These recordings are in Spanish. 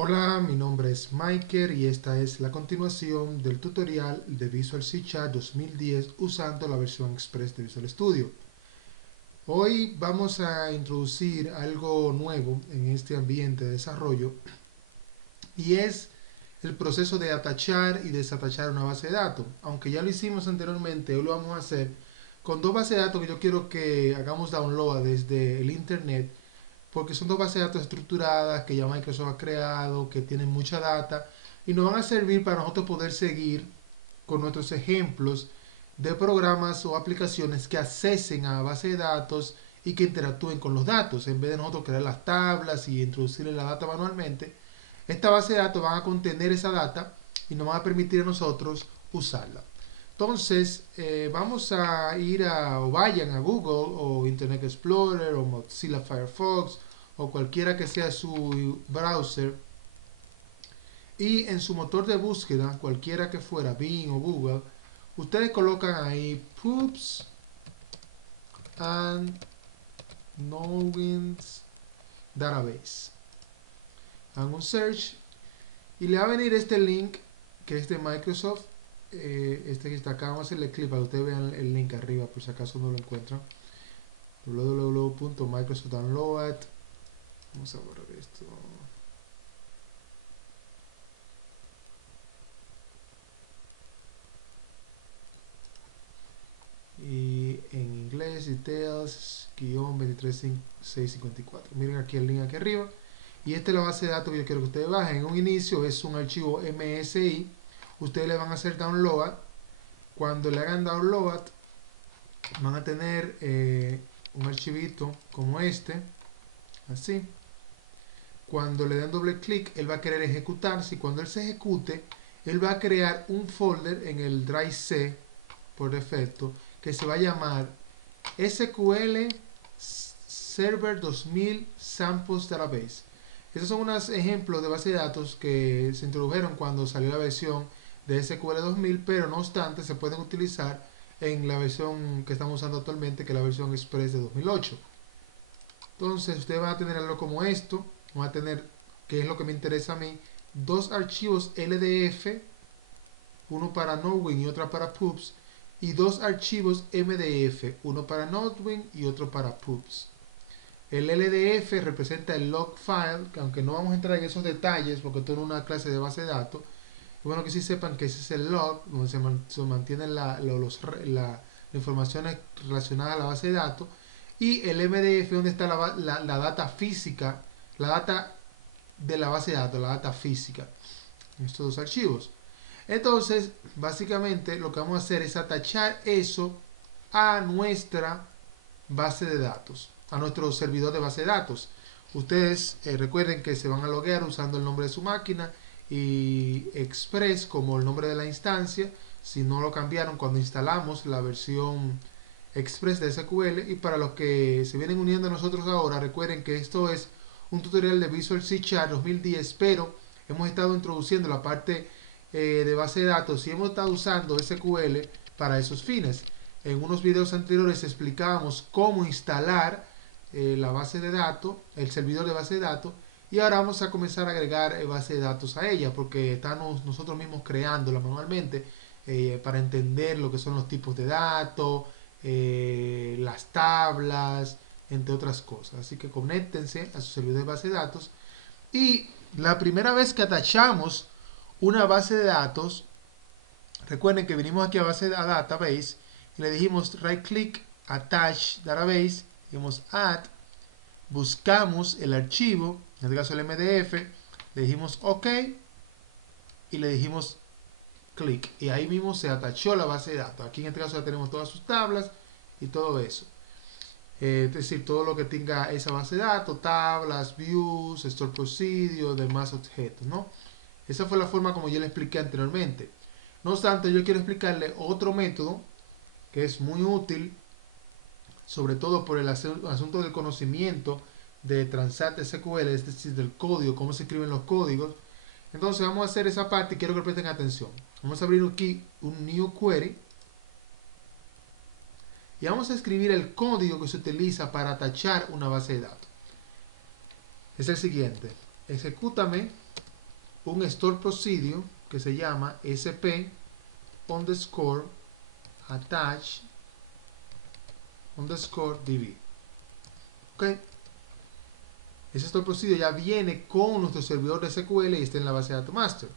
Hola, mi nombre es Michael y esta es la continuación del tutorial de Visual C Chat 2010 usando la versión Express de Visual Studio. Hoy vamos a introducir algo nuevo en este ambiente de desarrollo y es el proceso de atachar y desatachar una base de datos. Aunque ya lo hicimos anteriormente, hoy lo vamos a hacer con dos bases de datos que yo quiero que hagamos download desde el internet porque son dos bases de datos estructuradas que ya Microsoft ha creado, que tienen mucha data y nos van a servir para nosotros poder seguir con nuestros ejemplos de programas o aplicaciones que accesen a base de datos y que interactúen con los datos. En vez de nosotros crear las tablas y introducirle la data manualmente, esta base de datos van a contener esa data y nos van a permitir a nosotros usarla. Entonces, vamos a ir o vayan a Google o Internet Explorer o Mozilla Firefox o cualquiera que sea su browser y en su motor de búsqueda, cualquiera que fuera, Bing o Google, ustedes colocan ahí Poops and Knowings Database. Hagan un search y le va a venir este link que es de Microsoft. Este que está acá, vamos a hacerle clic para que ustedes vean el link arriba por si acaso no lo encuentran. www.microsoft.download. Vamos a borrar esto. Y en inglés, details-23654. Miren aquí el link aquí arriba. Y esta es la base de datos que yo quiero que ustedes bajen. En un inicio es un archivo MSI. Ustedes le van a hacer download. Cuando le hagan download, van a tener un archivito como este. Así. Cuando le den doble clic, él va a querer ejecutarse. Y cuando él se ejecute, él va a crear un folder en el Drive C por defecto que se va a llamar SQL Server 2000 Samples Database. Esos son unos ejemplos de base de datos que se introdujeron cuando salió la versión de SQL 2000, pero no obstante se pueden utilizar en la versión que estamos usando actualmente, que es la versión Express de 2008. Entonces ustedes van a tener algo como esto, van a tener, que es lo que me interesa a mí, dos archivos LDF, uno para Nodewing y otro para Poops, y dos archivos MDF, uno para Nodewing y otro para Poops. El LDF representa el log file, que aunque no vamos a entrar en esos detalles porque esto es una clase de base de datos, es bueno que sí sepan que ese es el log, donde se mantienen la informaciones relacionadas a la base de datos, y el MDF donde está la data física, la data de la base de datos, la data física, en estos dos archivos. Entonces, básicamente lo que vamos a hacer es atachar eso a nuestra base de datos, a nuestro servidor de base de datos. Ustedes recuerden que se van a loguear usando el nombre de su máquina y Express como el nombre de la instancia, si no lo cambiaron cuando instalamos la versión Express de SQL. Y para los que se vienen uniendo a nosotros ahora, recuerden que esto es un tutorial de Visual C Chat 2010, pero hemos estado introduciendo la parte de base de datos y hemos estado usando SQL para esos fines. En unos videos anteriores explicábamos cómo instalar la base de datos, el servidor de base de datos, y ahora vamos a comenzar a agregar base de datos a ella porque estamos nosotros mismos creándola manualmente para entender lo que son los tipos de datos, las tablas, entre otras cosas. Así que conéctense a su servidor de base de datos y la primera vez que atachamos una base de datos, recuerden que vinimos aquí a base de database y le dijimos right click, attach database, dijimos add, buscamos el archivo, en este caso el MDF, le dijimos OK y le dijimos click y ahí mismo se atachó la base de datos. Aquí en este caso ya tenemos todas sus tablas y todo eso. Es decir, todo lo que tenga esa base de datos, tablas, views, store procedure, demás objetos, ¿no? Esa fue la forma como yo le expliqué anteriormente. No obstante, yo quiero explicarle otro método que es muy útil, sobre todo por el asunto del conocimiento de Transact SQL, es decir, del código, cómo se escriben los códigos. Entonces vamos a hacer esa parte y quiero que presten atención. Vamos a abrir aquí un new query y vamos a escribir el código que se utiliza para atachar una base de datos. Es el siguiente: ejecútame un store procedure que se llama sp underscore attach underscore db. Ok, ese store procedure ya viene con nuestro servidor de SQL y está en la base de datos master.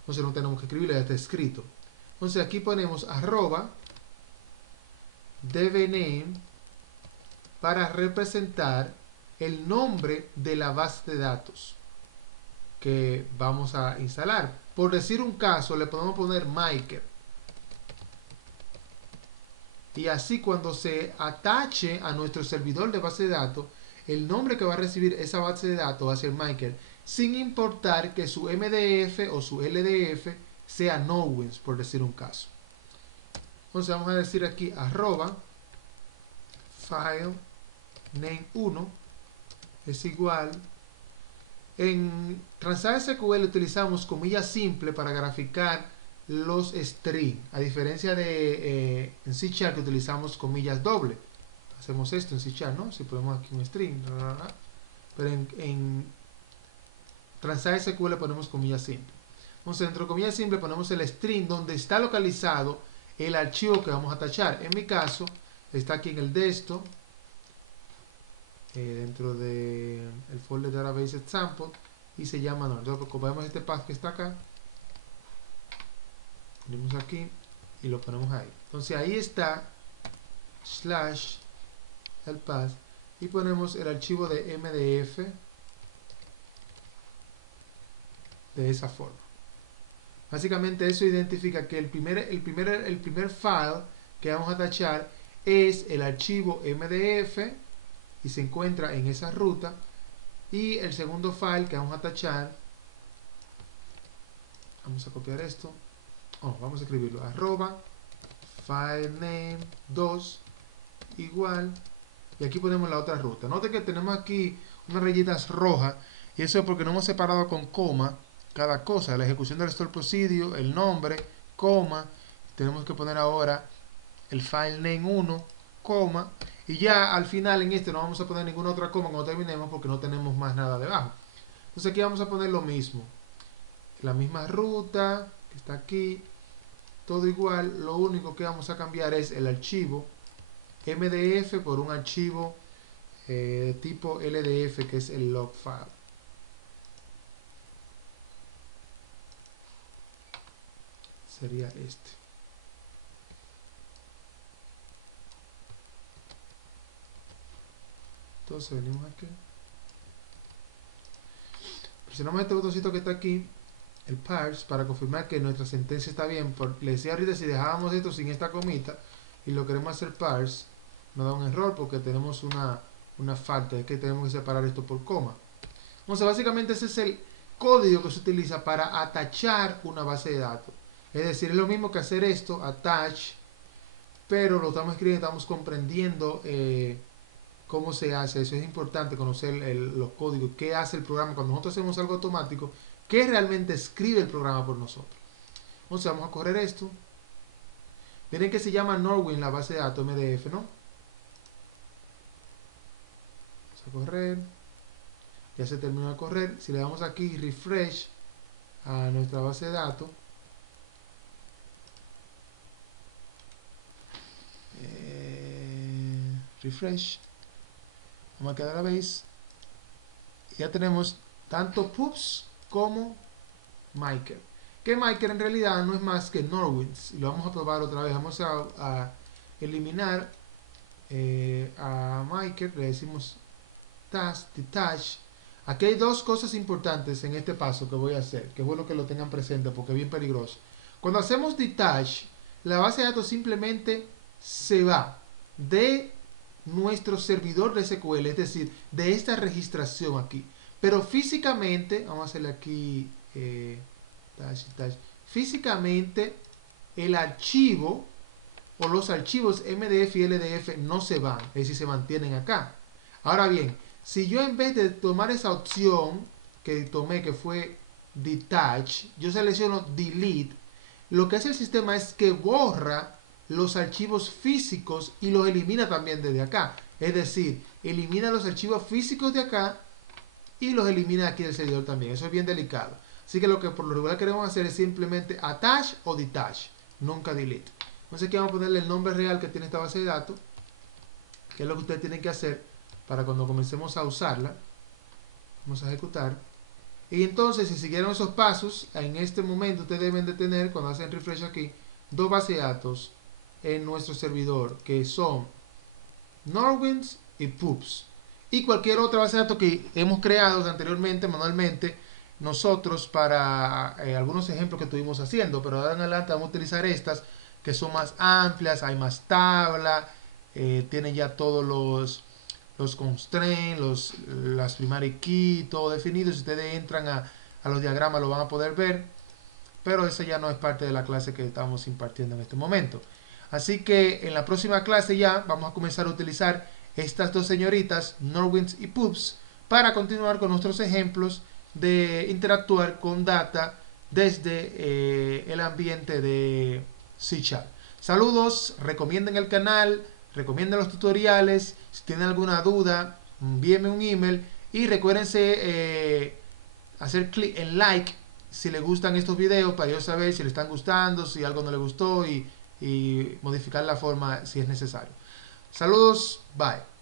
Entonces no tenemos que escribirlo, ya está escrito. Entonces aquí ponemos arroba dbname para representar el nombre de la base de datos que vamos a instalar. Por decir un caso, le podemos poner Michael. Y así cuando se atache a nuestro servidor de base de datos, el nombre que va a recibir esa base de datos va a ser Michael, sin importar que su MDF o su LDF sea Nowens, por decir un caso. Entonces vamos a decir aquí arroba file name 1 es igual. En Transact SQL utilizamos comillas simples para graficar los strings, a diferencia de en C# que utilizamos comillas doble. Hacemos esto en C#, ¿no? Si ponemos aquí un string, pero en Transact SQL ponemos comillas simples. Entonces, dentro de comillas simples ponemos el string donde está localizado el archivo que vamos a tachar. En mi caso, está aquí en el desktop, dentro del folder database example, y se llama no. Entonces copiamos este path que está acá, ponemos aquí y lo ponemos ahí. Entonces ahí está slash el path y ponemos el archivo de MDF de esa forma. Básicamente eso identifica que el primer file que vamos a tachar es el archivo MDF y se encuentra en esa ruta, y el segundo file que vamos a tachar, vamos a copiar esto, vamos a escribirlo, arroba filename 2 igual, y aquí ponemos la otra ruta. Note que tenemos aquí unas rayitas rojas, y eso es porque no hemos separado con coma cada cosa, la ejecución del store procedure, el nombre, coma, tenemos que poner ahora el filename 1, coma, y ya al final en este no vamos a poner ninguna otra coma cuando terminemos porque no tenemos más nada debajo. Entonces aquí vamos a poner lo mismo, la misma ruta que está aquí, todo igual. Lo único que vamos a cambiar es el archivo MDF por un archivo de tipo LDF, que es el log file. Sería este. Entonces venimos aquí, presionamos este botoncito que está aquí, el parse, para confirmar que nuestra sentencia está bien. Le decía ahorita, si dejábamos esto sin esta comita y lo queremos hacer parse, nos da un error porque tenemos una falta, es que tenemos que separar esto por coma. Entonces básicamente ese es el código que se utiliza para atachar una base de datos. Es decir, es lo mismo que hacer esto, attach, pero lo estamos escribiendo, estamos comprendiendo cómo se hace. Eso es importante, conocer los códigos, qué hace el programa cuando nosotros hacemos algo automático, qué realmente escribe el programa por nosotros. Entonces vamos a correr esto. Miren que se llama Norwin la base de datos MDF, ¿no? Vamos a correr. Ya se terminó de correr. Si le damos aquí refresh a nuestra base de datos, refresh, vamos a quedar a la base, y ya tenemos tanto pups como Michael, que Michael en realidad no es más que Norwins. Y lo vamos a probar otra vez. Vamos a eliminar a Michael, le decimos task, detach. Aquí hay dos cosas importantes en este paso que voy a hacer, que es bueno que lo tengan presente porque es bien peligroso. Cuando hacemos detach, la base de datos simplemente se va de nuestro servidor de SQL, es decir, de esta registración aquí, pero físicamente, vamos a hacerle aquí físicamente el archivo o los archivos MDF y LDF no se van, es decir, se mantienen acá. Ahora bien, si yo en vez de tomar esa opción que tomé, que fue detach, yo selecciono delete, lo que hace el sistema es que borra los archivos físicos y los elimina también desde acá. Es decir, elimina los archivos físicos de acá y los elimina aquí del servidor también. Eso es bien delicado. Así que lo que por lo regular queremos hacer es simplemente attach o detach, nunca delete. Entonces aquí vamos a ponerle el nombre real que tiene esta base de datos, que es lo que ustedes tienen que hacer para cuando comencemos a usarla. Vamos a ejecutar. Y entonces, si siguieron esos pasos, en este momento ustedes deben de tener, cuando hacen refresh aquí, dos bases de datos en nuestro servidor, que son Norwinds y Poops. Y cualquier otra base de datos que hemos creado anteriormente, manualmente, nosotros para algunos ejemplos que estuvimos haciendo. Pero de ahora en adelante vamos a utilizar estas, que son más amplias, hay más tabla, tienen ya todos los constraints, las primary key, todo definido. Si ustedes entran a los diagramas lo van a poder ver, pero esa ya no es parte de la clase que estamos impartiendo en este momento. Así que en la próxima clase ya vamos a comenzar a utilizar estas dos señoritas, Norwinds y Poops, para continuar con nuestros ejemplos de interactuar con data desde el ambiente de C#. Saludos, recomienden el canal, recomienden los tutoriales. Si tienen alguna duda, envíenme un email y recuérdense hacer clic en like si les gustan estos videos para yo saber si les están gustando, si algo no les gustó y modificar la forma si es necesario. Saludos, bye.